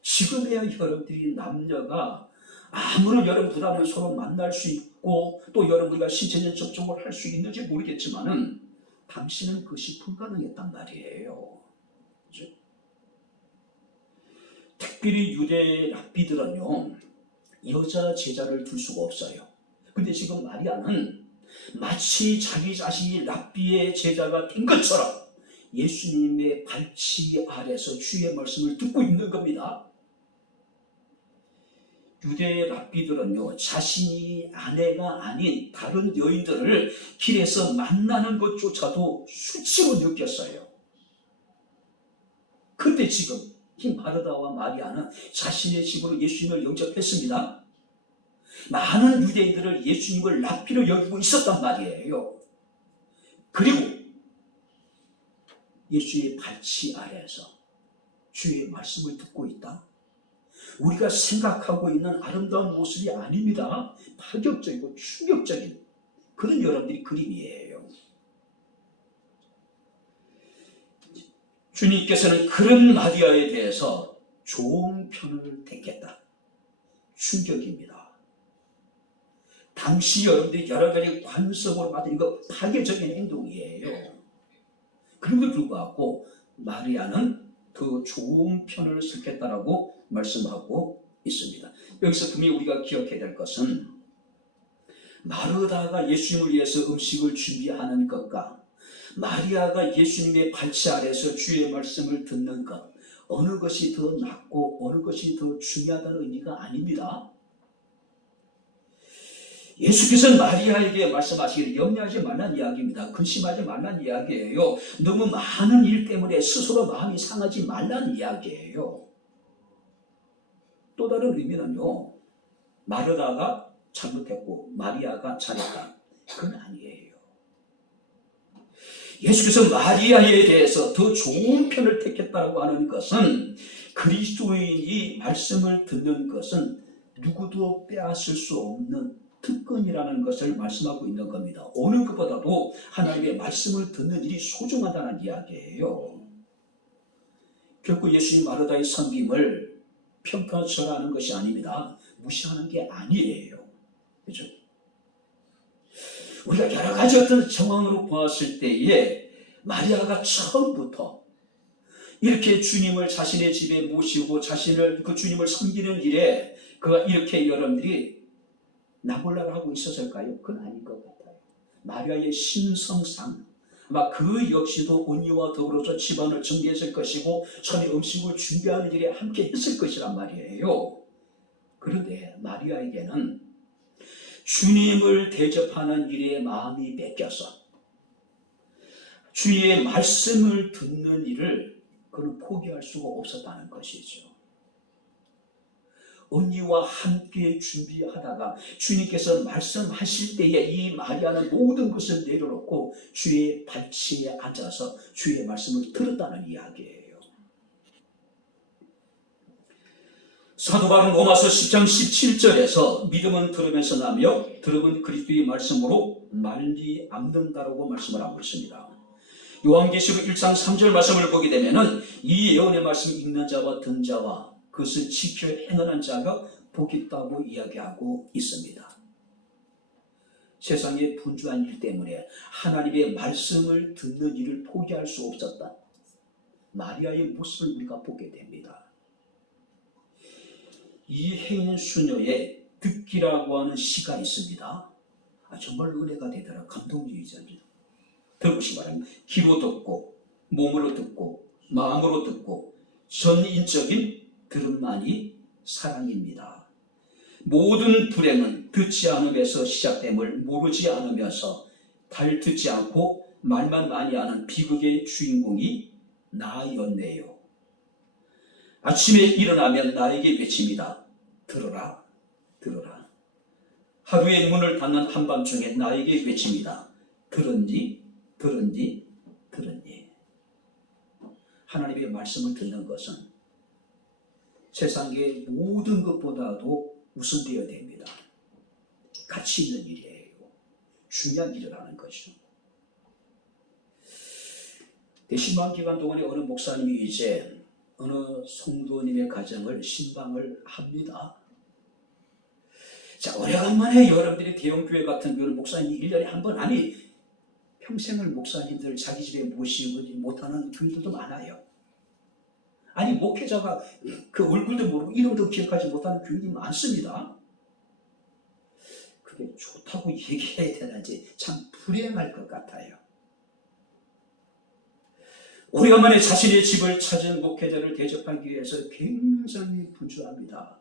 지금에야 여러분들이 남녀가 아무런 여러분 부담을 서로 만날 수 있고 또 여러분과 신체적 접촉을 할 수 있는지 모르겠지만은 당시는 그것이 불가능했단 말이에요. 그렇죠? 특별히 유대 랍비들은요, 여자 제자를 둘 수가 없어요. 근데 지금 마리아는 마치 자기 자신이 랍비의 제자가 된 것처럼 예수님의 발치 아래서 주의 말씀을 듣고 있는 겁니다. 유대 랍비들은요, 자신이 아내가 아닌 다른 여인들을 길에서 만나는 것조차도 수치로 느꼈어요. 근데 지금 이 마르다와 마리아는 자신의 집으로 예수님을 영접했습니다. 많은 유대인들을 예수님을 랍비로 여기고 있었단 말이에요. 그리고 예수의 발치 아래에서 주의 말씀을 듣고 있다. 우리가 생각하고 있는 아름다운 모습이 아닙니다. 파격적이고 충격적인 그런 여러분들이 그림이에요. 주님께서는 그런 마리아에 대해서 좋은 편을 택했다. 충격입니다. 당시 여러분들이 여러 가지 관습으로 받은 이거 파괴적인 행동이에요. 그럼에도 불구하고 마리아는 그 좋은 편을 택했다라고 말씀하고 있습니다. 여기서 분명히 우리가 기억해야 될 것은 마르다가 예수님을 위해서 음식을 준비하는 것과 마리아가 예수님의 발치 아래서 주의 말씀을 듣는 것, 어느 것이 더 낫고 어느 것이 더 중요하다는 의미가 아닙니다. 예수께서는 마리아에게 말씀하시기를 염려하지 말라는 이야기입니다. 근심하지 말라는 이야기예요. 너무 많은 일 때문에 스스로 마음이 상하지 말라는 이야기예요. 또 다른 의미는요, 마르다가 잘못했고 마리아가 잘했다. 그건 아니에요. 예수께서 마리아에 대해서 더 좋은 편을 택했다고 하는 것은 그리스도인이 말씀을 듣는 것은 누구도 빼앗을 수 없는 특권이라는 것을 말씀하고 있는 겁니다. 어느 것보다도 하나님의 말씀을 듣는 일이 소중하다는 이야기예요. 결코 예수님 마르다의 섬김을 평가절하하는 것이 아닙니다. 무시하는 게 아니에요. 그렇죠? 우리가 여러 가지 어떤 정황으로 보았을 때에 마리아가 처음부터 이렇게 주님을 자신의 집에 모시고 자신을 그 주님을 섬기는 일에 그가 이렇게 여러분들이 나몰라를 하고 있었을까요? 그건 아닐 것 같아요. 마리아의 신성상 아마 그 역시도 온유와 더불어서 집안을 정리했을 것이고 처음에 음식을 준비하는 일에 함께 했을 것이란 말이에요. 그런데 마리아에게는 주님을 대접하는 일에 마음이 뺏겨서 주의 말씀을 듣는 일을 그는 포기할 수가 없었다는 것이죠. 언니와 함께 준비하다가 주님께서 말씀하실 때에 이 마리아는 모든 것을 내려놓고 주의 발치에 앉아서 주의 말씀을 들었다는 이야기예요. 사도 바울은 로마서 10장 17절에서 믿음은 들으면서 나며 들음은 그리스도의 말씀으로 말미암는다라고 말씀을 하고 있습니다. 요한계시록 1장 3절 말씀을 보게 되면은 이 예언의 말씀을 읽는 자와 듣는 자와 그것을 지켜 행하는 자가 복이 있다고 이야기하고 있습니다. 세상의 분주한 일 때문에 하나님의 말씀을 듣는 일을 포기할 수 없었다. 마리아의 모습을 우리가 보게 됩니다. 이 행인 수녀의 듣기라고 하는 시가 있습니다. 정말 은혜가 되더라. 감동적이잖아요. 들으시 바랍니다. 귀로 듣고 몸으로 듣고 마음으로 듣고 전인적인 들음만이 사랑입니다. 모든 불행은 듣지 않으면서 시작됨을 모르지 않으면서 달 듣지 않고 말만 많이 하는 비극의 주인공이 나였네요. 아침에 일어나면 나에게 외칩니다. 들어라, 들어라. 하루에 문을 닫는 한밤중에 나에게 외칩니다. 들었니? 들었니? 들었니? 하나님의 말씀을 듣는 것은 세상의 모든 것보다도 우선되어야 됩니다. 가치 있는 일이에요. 중요한 일이라는 것이죠. 신방 기간 동안에 어느 목사님이 이제 어느 성도님의 가정을 신방을 합니다. 자, 오래간만에 여러분들이 대형교회 같은 교회를 목사님이 1년에 한 번, 아니 평생을 목사님들 자기 집에 모시고 못하는 교회들도 많아요. 아니 목회자가 그 얼굴도 모르고 이름도 기억하지 못하는 교회들이 많습니다. 그게 좋다고 얘기해야 되는지 참 불행할 것 같아요. 오래간만에 자신의 집을 찾은 목회자를 대접하기 위해서 굉장히 분주합니다.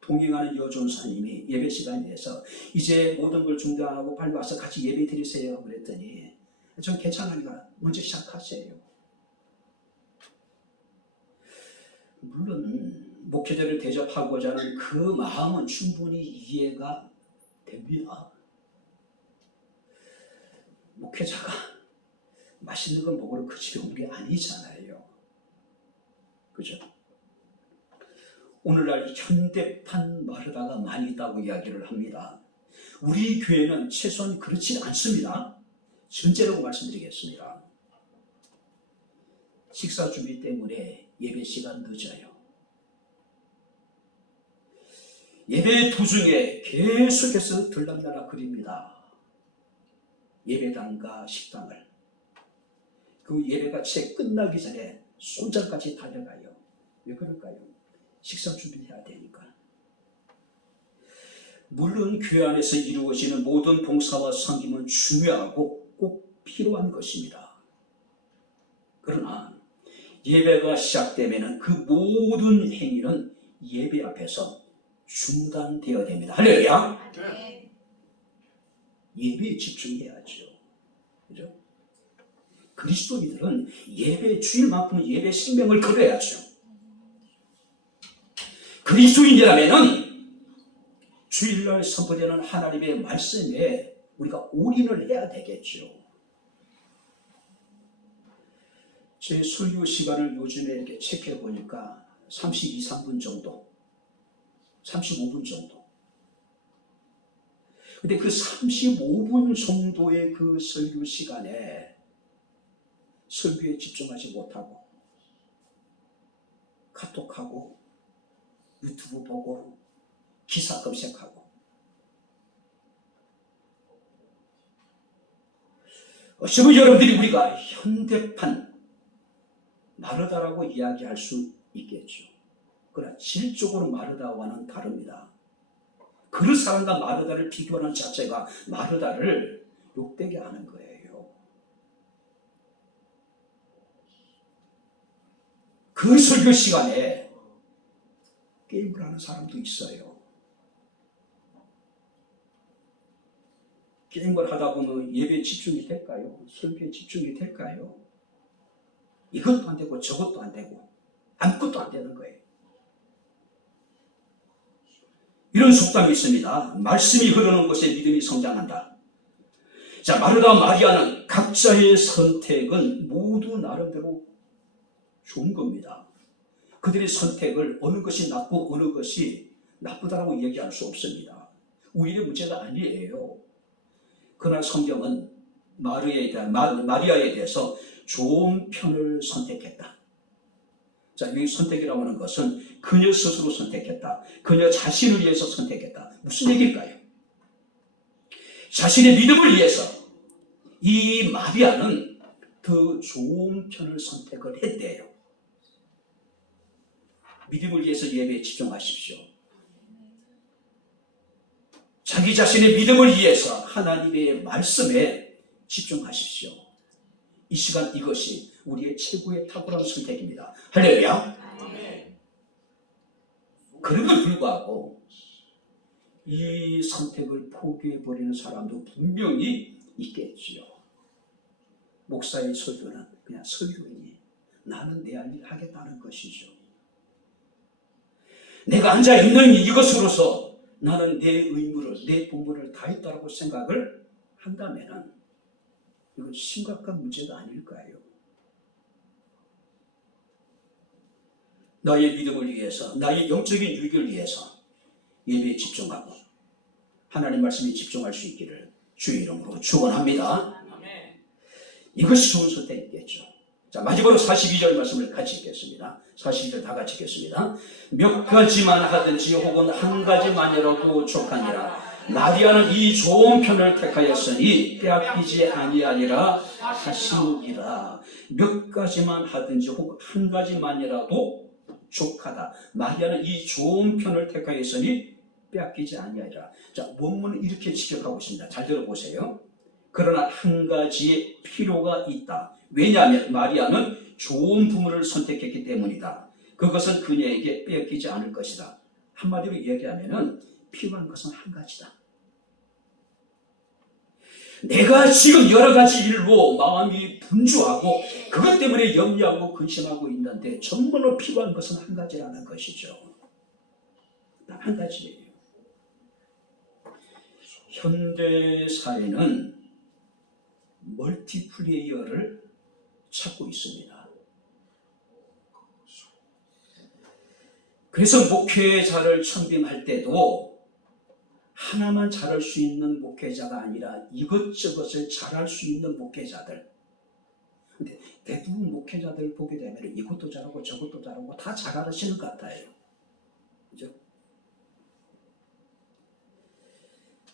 동행하는 여종사님이 예배 시간에서 이제 모든 걸 준비 안 하고 빨리 와서 같이 예배 드리세요 그랬더니 전 괜찮으니까 먼저 시작하세요. 물론 목회자를 대접하고자 하는 그 마음은 충분히 이해가 됩니다. 목회자가 맛있는 걸 먹으러 그 집에 온 게 아니잖아요. 그죠? 오늘날 현대판 마르다가 많이 있다고 이야기를 합니다. 우리 교회는 최소한 그렇지 않습니다. 전제라고 말씀드리겠습니다. 식사 준비 때문에 예배 시간 늦어요. 예배 도중에 계속해서 들락날락거립니다. 예배당과 식당을. 그 예배가 채 끝나기 전에 손절까지 달려가요. 왜 그럴까요? 식사 준비해야 되니까. 물론 교회 안에서 이루어지는 모든 봉사와 섬김은 중요하고 꼭 필요한 것입니다. 그러나 예배가 시작되면 그 모든 행위는 예배 앞에서 중단되어야 됩니다. 할렐루야! 네. 예배에 집중해야죠. 그죠? 그리스도인들은 예배 주일만큼은 예배 생명을 걸어야죠. 그리스도인이라면은 주일날 선포되는 하나님의 말씀에 우리가 올인을 해야 되겠죠. 제 설교 시간을 요즘에 이렇게 체크해 보니까 32, 3분 정도, 35분 정도. 근데 그 35분 정도의 그 설교 시간에 설교에 집중하지 못하고 카톡하고 유튜브 보고 기사 검색하고 어쩌면 여러분들이 우리가 현대판 마르다라고 이야기할 수 있겠죠. 그러나 질적으로 마르다와는 다릅니다. 그 사람과 마르다를 비교하는 자체가 마르다를 욕되게 하는 거예요. 그 설교 시간에 게임을 하는 사람도 있어요. 게임을 하다 보면 예배에 집중이 될까요? 설교에 집중이 될까요? 이것도 안 되고 저것도 안 되고 아무것도 안 되는 거예요. 이런 속담이 있습니다. 말씀이 흐르는 곳에 믿음이 성장한다. 자, 마르다 마리아는 각자의 선택은 모두 나름대로 좋은 겁니다. 그들의 선택을 어느 것이 낫고 어느 것이 나쁘다고 얘기할 수 없습니다. 오히려 문제가 아니에요. 그러나 성경은 마리아에 대해서 좋은 편을 선택했다. 자, 이 선택이라고 하는 것은 그녀 스스로 선택했다. 그녀 자신을 위해서 선택했다. 무슨 얘기일까요? 자신의 믿음을 위해서 이 마리아는 더 좋은 편을 선택을 했대요. 믿음을 위해서 예배에 집중하십시오. 자기 자신의 믿음을 위해서 하나님의 말씀에 집중하십시오. 이 시간 이것이 우리의 최고의 탁월한 선택입니다. 할렐루야. 그럼에도 불구하고 이 선택을 포기해버리는 사람도 분명히 있겠지요. 목사의 설교는 그냥 설교이니 나는 내 할 일 하겠다는 것이죠. 내가 앉아있는 이것으로서 나는 내 의무를, 내 본분을 다했다고 생각을 한다면 이건 심각한 문제가 아닐까요? 나의 믿음을 위해서, 나의 영적인 유익을 위해서 예배에 집중하고 하나님 말씀에 집중할 수 있기를 주의 이름으로 축원합니다. 이것이 좋은 선택이겠죠. 자, 마지막으로 42절 말씀을 같이 읽겠습니다. 42절 다 같이 읽겠습니다. 몇 가지만 하든지 혹은 한 가지만이라도 족하니라. 마리아는 이 좋은 편을 택하였으니 빼앗기지 아니하리라 하시니라. 몇 가지만 하든지 혹은 한 가지만이라도 족하다. 마리아는 이 좋은 편을 택하였으니 빼앗기지 아니하리라. 자, 본문은 이렇게 지적하고 있습니다. 잘 들어보세요. 그러나 한 가지의 필요가 있다. 왜냐하면 마리아는 좋은 부모를 선택했기 때문이다. 그것은 그녀에게 빼앗기지 않을 것이다. 한마디로 얘기하면 필요한 것은 한 가지다. 내가 지금 여러 가지 일로 마음이 분주하고 그것 때문에 염려하고 근심하고 있는데 정말로 필요한 것은 한 가지라는 것이죠. 딱 한 가지예요. 현대 사회는 멀티플레이어를 찾고 있습니다. 그래서 목회자를 천빙할 때도 하나만 잘할 수 있는 목회자가 아니라 이것저것을 잘할 수 있는 목회자들. 근데 대부분 목회자들 보게 되면 이것도 잘하고 저것도 잘하고 다 잘하시는 것 같아요. 그죠?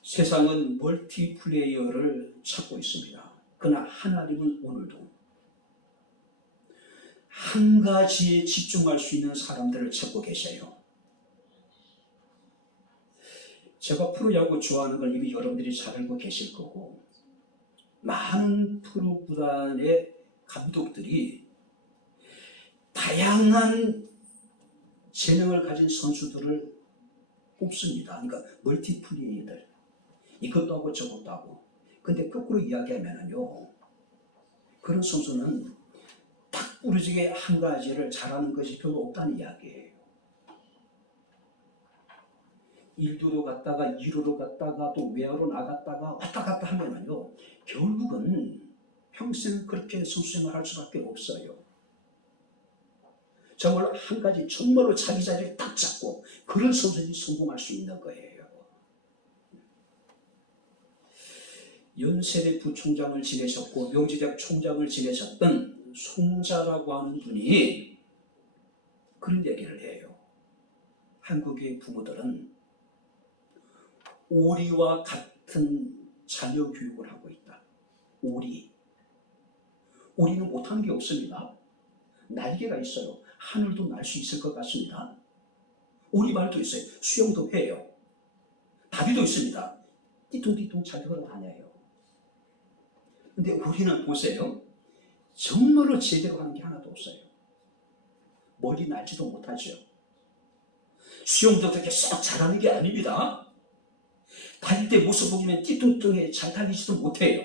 세상은 멀티플레이어를 찾고 있습니다. 그러나 하나님은 오늘도 한 가지에 집중할 수 있는 사람들을 찾고 계셔요. 제가 프로야구 좋아하는 걸 이미 여러분들이 잘 알고 계실 거고, 많은 프로구단의 감독들이 다양한 재능을 가진 선수들을 뽑습니다. 그러니까 멀티플레이어들, 이것도 하고 저것도 하고. 근데 거꾸로 이야기하면요, 그런 선수는 딱 부러지게 한 가지를 잘하는 것이 별로 없다는 이야기예요. 1루로 갔다가 2루로 갔다가 또 외야로 나갔다가 왔다 갔다 하면은요, 결국은 평생 그렇게 선수생활 할 수밖에 없어요. 정말로 한 가지, 정말로 자기 자리를 딱 잡고 그런 선수들이 성공할 수 있는 거예요. 연세대 부총장을 지내셨고 명지대학 총장을 지내셨던 송자라고 하는 분이 그런 얘기를 해요. 한국의 부모들은 오리와 같은 자녀 교육을 하고 있다. 오리는 못하는 게 없습니다. 날개가 있어요. 하늘도 날 수 있을 것 같습니다. 오리발도 있어요. 수영도 해요. 다리도 있습니다. 띠뚱띠뚱 잘 걸어다녀요. 근데 우리는 보세요. 정말로 제대로 하는 게 하나도 없어요. 머리 날지도 못하죠. 수영도 그렇게 썩 잘하는 게 아닙니다. 달릴 때 모습 보면 띠뚱뚱해 잘 달리지도 못해요.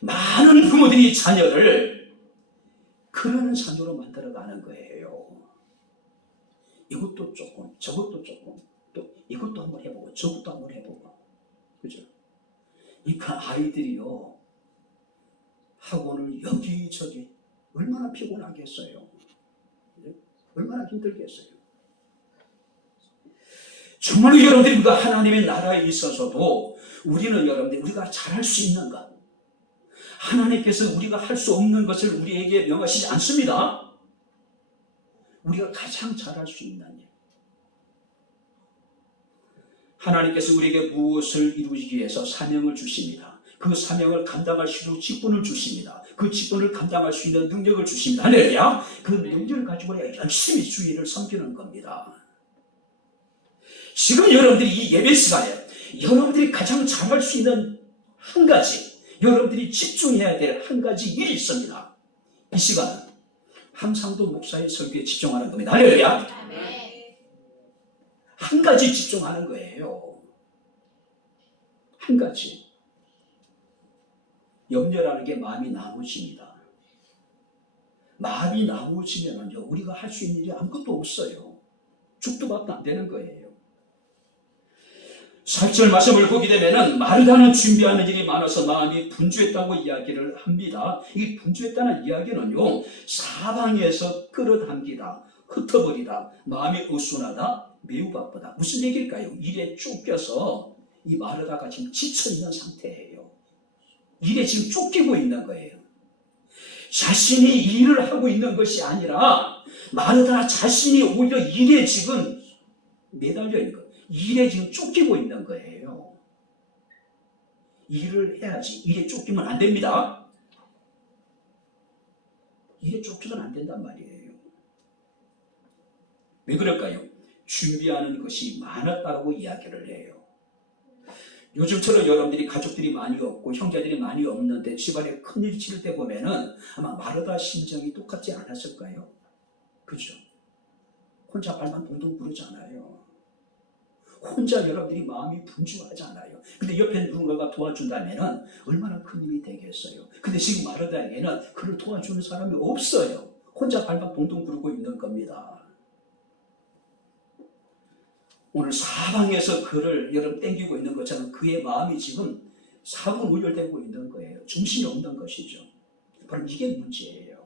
많은 부모들이 자녀를 그러는 자녀로 만들어가는 거예요. 이것도 조금, 저것도 조금, 또 이것도 한번 해보고 저것도 한번 해보고, 그죠? 그 아이들이요, 학원을 여기저기 얼마나 피곤하겠어요. 얼마나 힘들겠어요. 정말로 여러분들이 우리가 하나님의 나라에 있어서도 우리는 여러분들 우리가 잘할 수 있는가? 하나님께서 우리가 할 수 없는 것을 우리에게 명하시지 않습니다. 우리가 가장 잘할 수 있는 일. 하나님께서 우리에게 무엇을 이루기 위해서 사명을 주십니다. 그 사명을 감당할 수 있는 직분을 주십니다. 그 직분을 감당할 수 있는 능력을 주십니다. 할렐루야. 그 능력을 가지고 열심히 주의를 섬기는 겁니다. 지금 여러분들이 이 예배 시간에 여러분들이 가장 잘할 수 있는 한 가지, 여러분들이 집중해야 될 한 가지 일이 있습니다. 이 시간은 함상도 목사의 설교에 집중하는 겁니다. 할렐루야. 한 가지 집중하는 거예요. 한 가지. 염려라는 게 마음이 나누집니다. 마음이 나누지면요, 우리가 할 수 있는 일이 아무것도 없어요. 죽도 밥도 안 되는 거예요. 4절 말씀을 보게 되면은 마르다는 준비하는 일이 많아서 마음이 분주했다고 이야기를 합니다. 이 분주했다는 이야기는요, 사방에서 끌어당기다, 흩어버리다, 마음이 어수선하다, 매우 바쁘다. 무슨 얘기일까요? 일에 쫓겨서 이 마르다가 지금 지쳐있는 상태예요. 일에 지금 쫓기고 있는 거예요. 자신이 일을 하고 있는 것이 아니라 마르다 자신이 오히려 일에 지금 매달려 있는 거예요. 일에 지금 쫓기고 있는 거예요. 일을 해야지. 일에 쫓기면 안 됩니다. 일에 쫓기면 안 된단 말이에요. 왜 그럴까요? 준비하는 것이 많았다고 이야기를 해요. 요즘처럼 여러분들이 가족들이 많이 없고 형제들이 많이 없는데 집안에 큰일 치를 때 보면은 아마 마르다 심정이 똑같지 않았을까요? 그죠? 혼자 발만 동동 구르잖아요. 혼자 여러분들이 마음이 분주하잖아요. 근데 옆에 누군가가 도와준다면 얼마나 큰 힘이 되겠어요. 근데 지금 마르다에게는 그를 도와주는 사람이 없어요. 혼자 발만 동동 구르고 있는 겁니다. 오늘 사방에서 그를 여러분 땡기고 있는 것처럼 그의 마음이 지금 사분우열되고 있는 거예요. 정신이 없는 것이죠. 바로 이게 문제예요.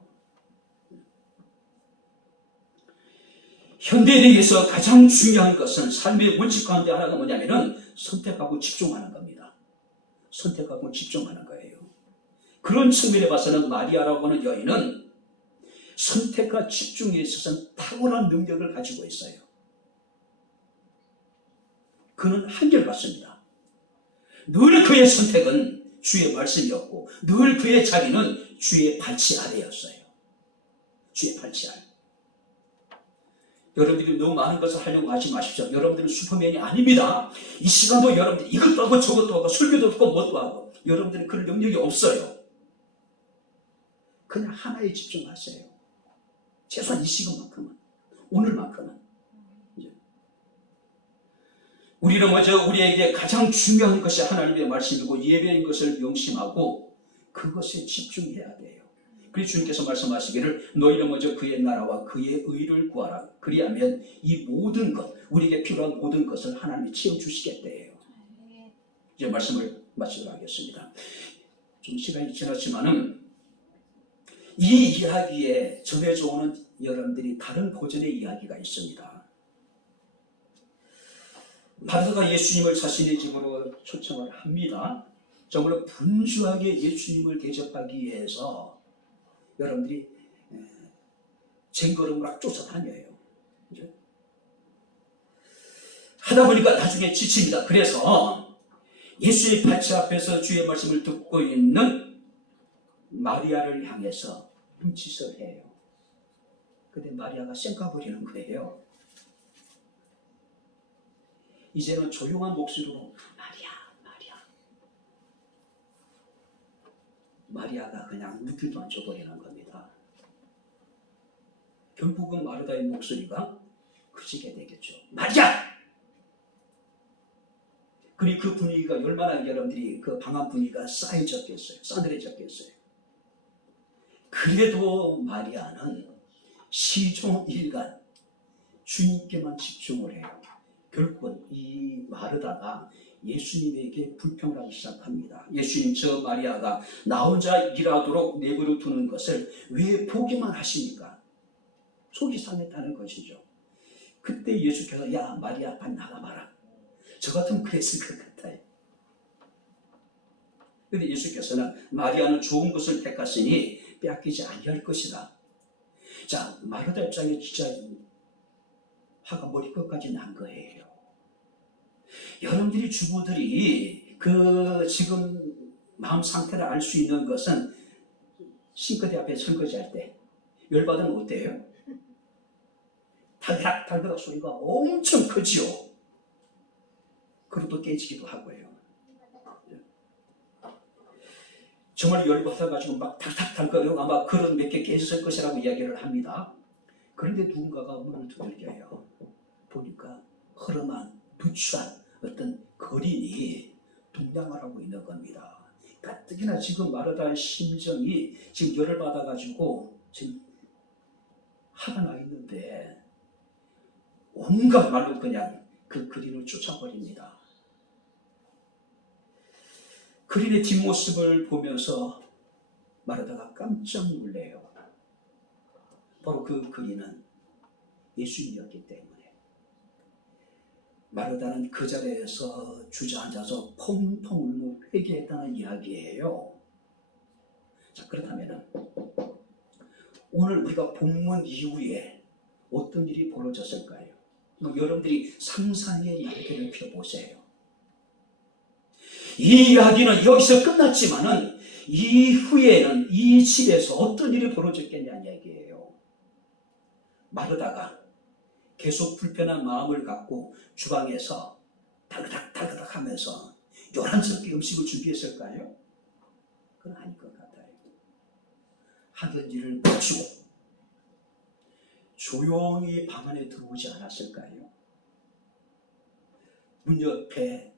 현대인에게서 가장 중요한 것은 삶의 원칙 가운데 하나가 뭐냐면은 선택하고 집중하는 겁니다. 선택하고 집중하는 거예요. 그런 측면에 봐서는 마리아라고 하는 여인은 선택과 집중에 있어서는 탁월한 능력을 가지고 있어요. 그는 한결같습니다. 늘 그의 선택은 주의 말씀이었고 늘 그의 자리는 주의 발치 아래였어요. 주의 발치 아래. 여러분들이 너무 많은 것을 하려고 하지 마십시오. 여러분들은 슈퍼맨이 아닙니다. 이 시간도 여러분들이 이것도 하고 저것도 하고 설교도 하고 뭣도 하고 여러분들은 그런 능력이 없어요. 그냥 하나에 집중하세요. 최소한 이 시간만큼은, 오늘만큼은. 우리는 먼저 우리에게 가장 중요한 것이 하나님의 말씀이고 예배인 것을 명심하고 그것에 집중해야 돼요. 그래서 주님께서 말씀하시기를 너희는 먼저 그의 나라와 그의 의를 구하라. 그리하면 이 모든 것, 우리에게 필요한 모든 것을 하나님이 채워주시겠대요. 이제 말씀을 마치도록 하겠습니다. 좀 시간이 지났지만은 이 이야기에 전해져 오는 여러분들이 다른 버전의 이야기가 있습니다. 마르다가 예수님을 자신의 집으로 초청을 합니다. 정말로 분주하게 예수님을 대접하기 위해서 여러분들이 쟁걸음을 쫓아다녀요. 그죠? 하다 보니까 나중에 지칩니다. 그래서 예수의 발치 앞에서 주의 말씀을 듣고 있는 마리아를 향해서 눈짓을 해요. 근데 마리아가 쌩까버리는 거예요. 이제는 조용한 목소리로 마리아, 마리아. 마리아가 그냥 느낌도 안 줘버리는 겁니다. 결국은 마르다의 목소리가 크지게 되겠죠. 마리아! 그리고 그 분위기가 얼마나 여러분들이 그 방한 분위기가 쌓여졌겠어요. 싸늘해졌겠어요. 그래도 마리아는 시종일관 주님께만 집중을 해요. 결국은 이 마르다가 예수님에게 불평을 하기 시작합니다. 예수님, 저 마리아가 나 혼자 일하도록 내버려 두는 것을 왜 보기만 하십니까? 속이 상했다는 것이죠. 그때 예수께서 야 마리아 빨리 나가봐라. 저 같으면 그랬을 것 같아요. 그런데 예수께서는 마리아는 좋은 것을 택했으니 빼앗기지 아니할 것이다. 자, 마르다 입장에 진짜 화가 머리끝까지 난 거예요. 여러분들이 주부들이 지금 마음 상태를 알 수 있는 것은 싱크대 앞에 설거지할 때 열받으면 어때요? 달그락 소리가 엄청 크지요. 그릇도 깨지기도 하고요. 정말 열받아가지고 막 달달거리고 아마 그릇 몇 개 깨졌을 것이라고 이야기를 합니다. 그런데 누군가가 문을 두들겨요. 보니까 허름한 누추한 어떤 거린이 동냥을 하고 있는 겁니다. 가뜩이나 지금 마르다의 심정이 지금 열을 받아가지고 지금 화가 나 있는데 온갖 말로 그냥 그 그린을 쫓아버립니다. 그린의 뒷모습을 보면서 마르다가 깜짝 놀래요. 바로 그 그린은 예수님이었기 때문에. 마르다는 그 자리에서 주저앉아서 펑펑 울며 회개했다는 이야기예요. 자, 그렇다면 오늘 우리가 본문 이후에 어떤 일이 벌어졌을까요? 여러분들이 상상의 날개를 펴보세요. 이 이야기는 여기서 끝났지만은 이후에는 이 집에서 어떤 일이 벌어졌겠냐는 얘기예요. 마르다가 계속 불편한 마음을 갖고 주방에서 달그닥 하면서 요란스럽게 음식을 준비했을까요? 그건 아닐 것 같아요. 하던 일을 멈추고 조용히 방 안에 들어오지 않았을까요? 문 옆에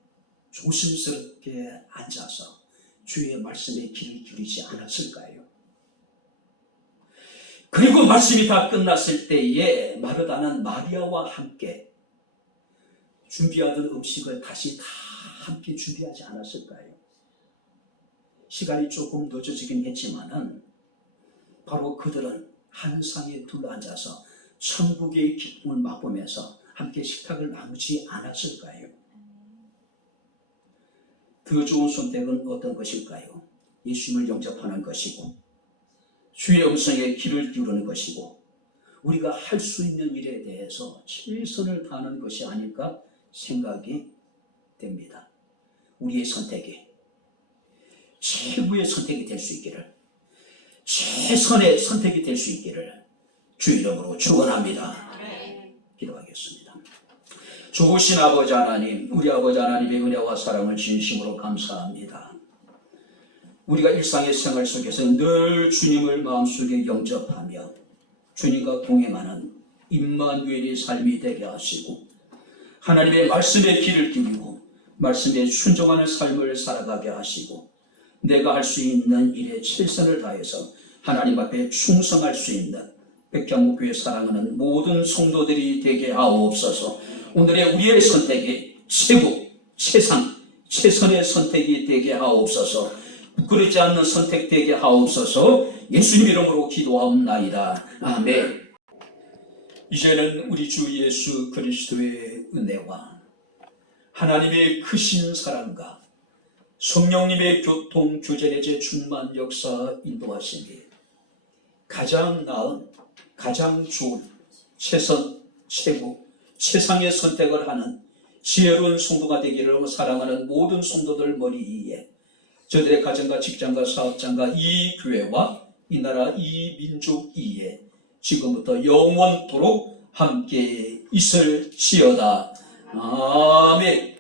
조심스럽게 앉아서 주의 말씀에 귀를 기울이지 않았을까요? 그리고 말씀이 다 끝났을 때에 마르다는 마리아와 함께 준비하던 음식을 다시 다 함께 준비하지 않았을까요? 시간이 조금 늦어지긴 했지만은 바로 그들은 한 상에 둘러앉아서 천국의 기쁨을 맛보면서 함께 식탁을 나누지 않았을까요? 더 좋은 선택은 어떤 것일까요? 예수님을 영접하는 것이고 주의 음성에 귀를 기울이는 것이고 우리가 할 수 있는 일에 대해서 최선을 다하는 것이 아닐까 생각이 됩니다. 우리의 선택이 최고의 선택이 될 수 있기를, 최선의 선택이 될 수 있기를 주 이름으로 축원합니다. 기도하겠습니다. 좋으신 아버지 하나님, 우리 아버지 하나님의 은혜와 사랑을 진심으로 감사합니다. 우리가 일상의 생활 속에서 늘 주님을 마음속에 영접하며 주님과 동행하는 임마누엘의 삶이 되게 하시고 하나님의 말씀에 귀를 기울이고 말씀에 순종하는 삶을 살아가게 하시고 내가 할 수 있는 일에 최선을 다해서 하나님 앞에 충성할 수 있는 백향목교회 사랑하는 모든 성도들이 되게 하옵소서. 오늘의 우리의 선택이 최고, 최상, 최선의 선택이 되게 하옵소서. 부끄럽지 않는 선택 되게 하옵소서. 예수님 이름으로 기도하옵나이다. 아멘. 이제는 우리 주 예수 그리스도의 은혜와 하나님의 크신 사랑과 성령님의 교통, 교제례제 충만 역사 인도하심이 가장 나은, 가장 좋은, 최선, 최고, 최상의 선택을 하는 지혜로운 성도가 되기를 사랑하는 모든 성도들 머리 위에 저들의 가정과 직장과 사업장과 이 교회와 이 나라 이 민족 위에 지금부터 영원토록 함께 있을지어다. 아멘.